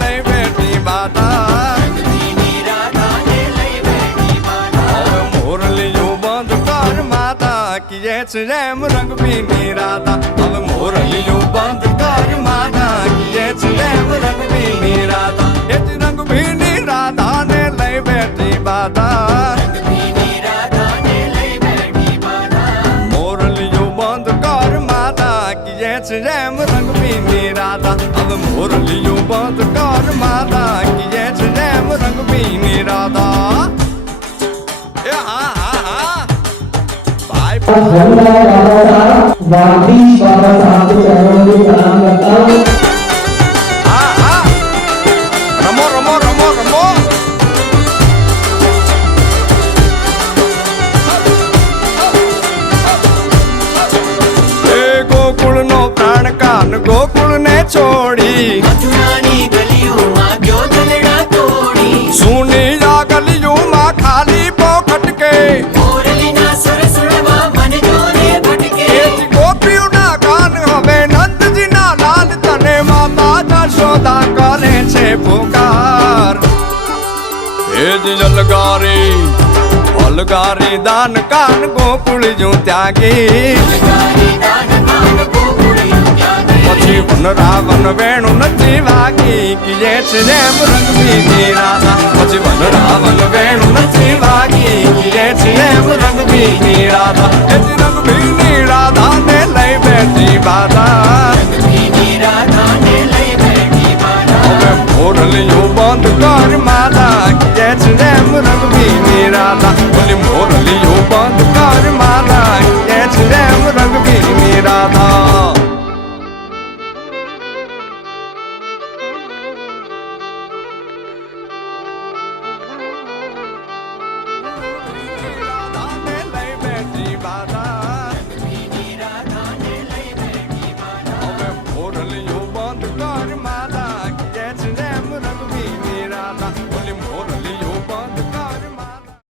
લઈ બેઠી બાધા મોરલિયું બંધ કર માતા કીએ છે એમ રંગ ભીની રાધા હવે મોરલિયું બંધ કર માતા કીએ છે એમ રંગ ભીની રાધા એ જ રંગ ભીની રાધા ને લઈ બેઠી બાધા મોરલિયું બંધ કર માતા કીએ છે એમ રંગ ભીની રાધા હવે મોરલિયું બંધ કર માતા કીએ છે એમ રંગ ભીની રાધા એ હા હા હા ભાઈ वादी बाबा साहब के चरणों में प्रणाम करता हूँ। हाँ हाँ रमो रमो रमो रमो गोकुल नो प्राण कान गोकुल ने छोड़ी मथुरानी गलियों मां क्यों दलड़ा तोड़ी सुनी जा गलियों मां खाली पोखट के मोरली ना सुर सुरवा मन जोने भटके गोपियों ना कान हवे नंद जी ना लाल तने माता जशोदा करे छे पुकार हे जलगारी अलगारी दान कान गोकुल जो त्यागी પછી વન રાવણ વેણુ નથી વાગી કીએ છે એમ રંગ ભીની રાધા પછી વન રાવણ વેણુ નથી વાગી કીએ છે એમ રંગ ભીની રાધા એ જ રંગ ભીની રાધા ને લઈ બેઠી બાધા હવે મોરલિયું બંધ કર માતા કીએ છે એમ રંગ